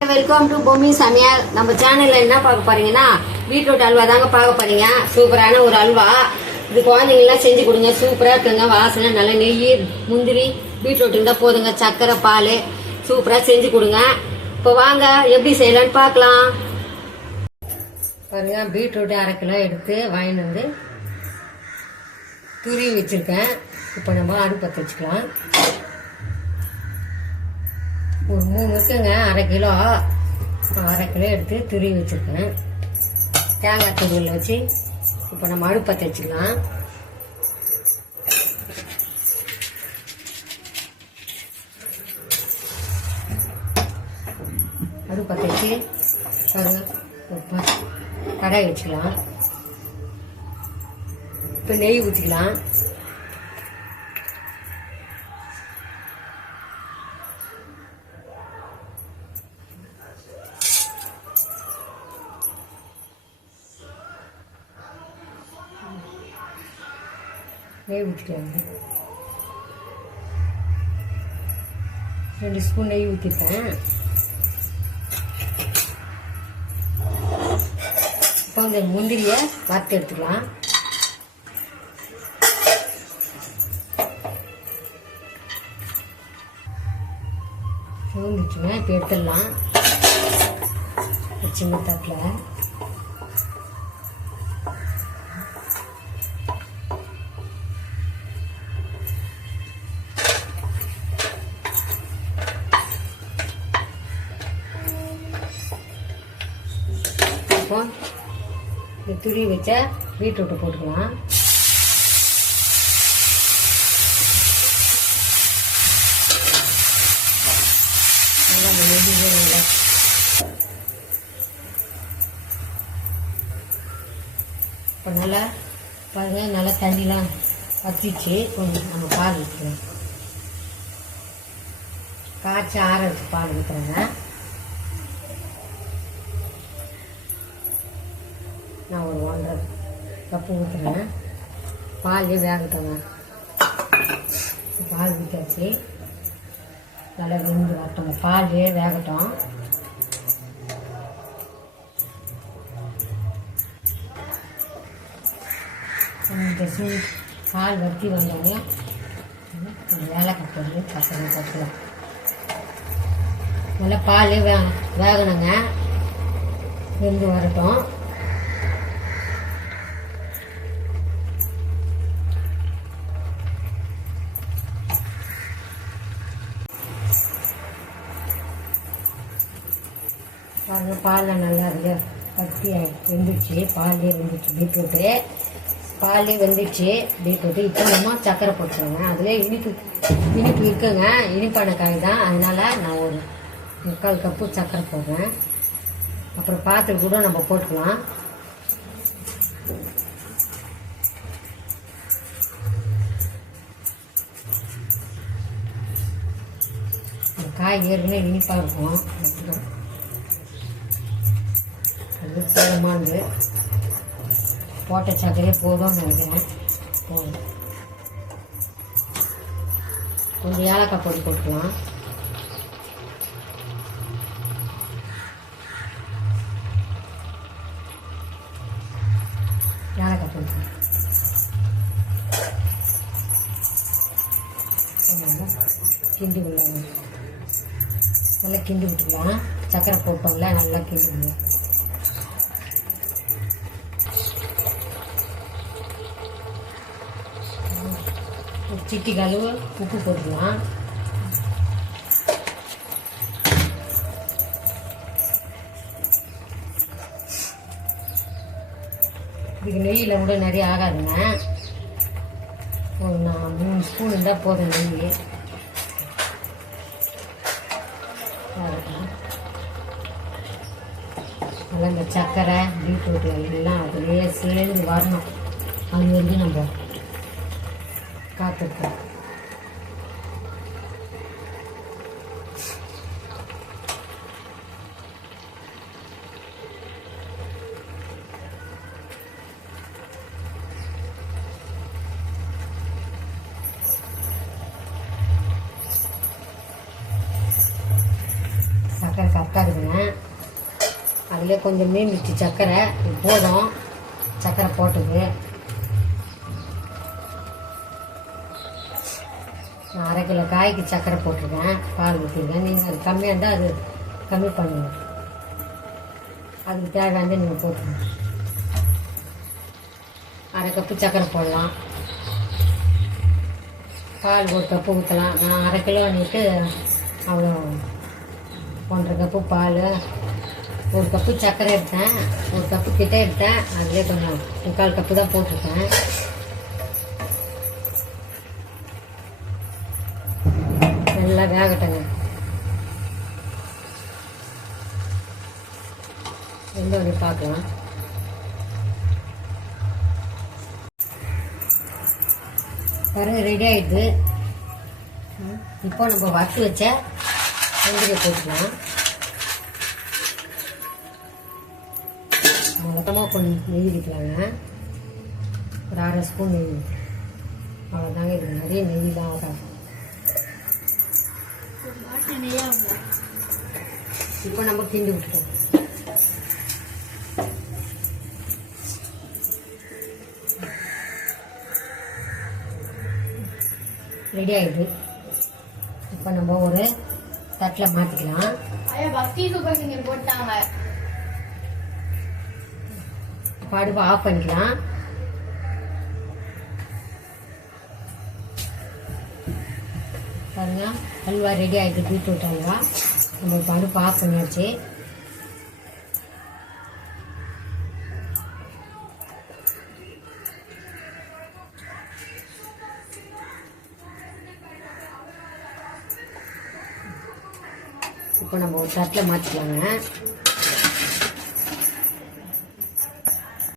Welcome to Bommi சமையல். நம்ம சேனல்ல என்ன பார்க்க போறீங்கன்னா பீட்ரூட் அல்வா தாங்க பார்க்க போறீங்க. சூப்பரான ஒரு அல்வா. இது குழந்தைங்களாம் செஞ்சு கொடுங்க, சூப்பரா இருக்குங்க. வாசனை நல்ல நெய், முந்திரி, பீட்ரூட் இருந்தா போதுங்க, சக்கரை, பால், சூப்பரா செஞ்சு கொடுங்க. இப்போ வாங்க எப்படி செய்யலான்னு பார்க்கலாம். பாருங்க, பீட்ரூட் 1/2 கிலோ எடுத்து வாங்கிட்டு வந்து துருவி வச்சிருக்கேன். இப்போ நம்ம அடுப்பு பற்ற வச்சுக்கலாம். ஒரு 3 இருக்குங்க, 1/2 கிலோ. 1/2 கிலோ எடுத்து துருவி வச்சுருக்கேன். தேங்காய் துருவில் வச்சு இப்போ நம்ம அடுப்பு பற்ற வச்சுக்கலாம். அடுப்பு பற்ற வச்சு பாருங்க, கடாய் வச்சுக்கலாம். இப்போ நெய் ஊற்றிக்கலாம். நெய் ஊற்றிக்கலாம். 2 ஸ்பூன் நெய் ஊற்றிருக்கேன். இப்போ இந்த முந்திரியை வறுத்து எடுத்துக்கலாம். சோந்துச்சுன்னா இப்போ எடுத்துடலாம். சின்ன தட்டில் துருவி வச்ச பீட்ரூட்டை போட்டுக்கலாம். இப்போ நல்லா பாருங்க, நல்லா தண்ணிலாம் வத்திச்சு. கொஞ்சம் நம்ம பால் ஊற்றுக்கலாம். காய்ச்சி ஆற வச்சு பால் ஊற்றுறேங்க. நான் ஒரு 1.5 கப்பு ஊற்றுறேன். பால் வேகட்டோங்க. பால் ஊற்றாச்சு, நல்லா வெந்து வரட்டோங்க. பால் வேகட்டும். பால் வற்றி வந்தோடனே ஏலக்காய் போட்டு பசங்க கட்டலாம். நல்லா பால் வேகணுங்க, வெந்து வரட்டும். பாருங்க, பாலில் நல்லா இருக்கு, பத்தி வெந்துச்சு. பால்லே வெந்துச்சு பீட்ரூட்டு. பால்லே வெந்துச்சு பீட்ரூட்டு. இப்போ நம்ம சக்கரை போட்டுருவோங்க. அதில் இனிப்பு இருக்குங்க, இனிப்பான காய் தான். அதனால நான் ஒரு 3/4 கப்பு சக்கரை போடுறேன். அப்புறம் பாத்திரம் கூட நம்ம போட்டுக்கலாம். காய் ஏற்கனவே இனிப்பாக இருக்கும். அது போதுமானது. போட்ட சக்கரையே போதும்னு நினைக்கிறேன். போதும். கொஞ்சம் ஏலக்காய் பொடி போட்டுக்கலாம். ஏலக்காய் பொடி கிண்டி விடலாம். நல்லா கிண்டி விட்டுக்கலாம். சக்கரை போட்டோம்ல, நல்லா கிண்டி விடலாம். சிட்டி கழுவு உப்பு போட்டுக்கலாம். இதுக்கு நெய்யில் கூட நிறைய ஆகாதுங்க. ஒரு 3 ஸ்பூன் இருந்தால் போதும் நெய். நல்லா இந்த சக்கரை பீட்ரூட் எல்லாம் அதுலேயே சேர்ந்து வரணும். அது வந்து நம்ம காத்திருக்கோம். சக்கரை உட்காருதுங்க. அதிலே கொஞ்சம் மீந்துச்சு சர்க்கரை, போதும் சர்க்கரை போட்டது. நான் 1/2 கிலோ காய்க்கு சர்க்கரை போட்டிருக்கேன், பால் ஊற்றிருக்கேன். நீங்கள் அது கம்மியாக இருந்தால் அது கம்மி பண்ணுங்க, அதுக்கு தேவையானது நீங்கள் போட்டுருங்க. 1/2 கப்பு சர்க்கரை போடலாம், பால் 1 கப்பு ஊற்றலாம். நான் 1/2 கிலோன்னுட்டு அவ்வளோ 1.5 கப்பு பால், 1 கப்பு சர்க்கரை எடுத்தேன், 1 கப்பு கிட்ட எடுத்தேன். அதிலே கொஞ்சம் 3/4 கப்பு தான் போட்டிருக்கேன். நல்லா வேகட்டங்க, எந்த ஒன்று பார்க்கலாம். பாருங்க ரெடி ஆகிடுது. இப்போ நம்ம வறுத்து வச்ச முந்திரியை போட்டுக்கலாம். மொத்தமாக கொஞ்சம் நெய் விட்டுக்கலாங்க, ஒரு 1/2 ஸ்பூன் நெய். அவ்வளோதாங்க, இது நிறைய நெய் தான் ஆகும். இப்போ நம்ம கிண்டி விட்டுட்டோம். ரெடி ஆகிடுது. இப்போ நம்ம ஒரு தட்டில் மாற்றிக்கலாம். அடுப்பை ஆஃப் பண்ணிக்கலாம். பாருங்க அல்வா ரெடி ஆகிட்டு, பீட்ரூட் அல்வா. நம்ம இப்போ அடுப்பை ஆஃப் பண்ணியாச்சு. இப்போ நம்ம ஒரு தட்டில் மாற்றிக்கலாங்க.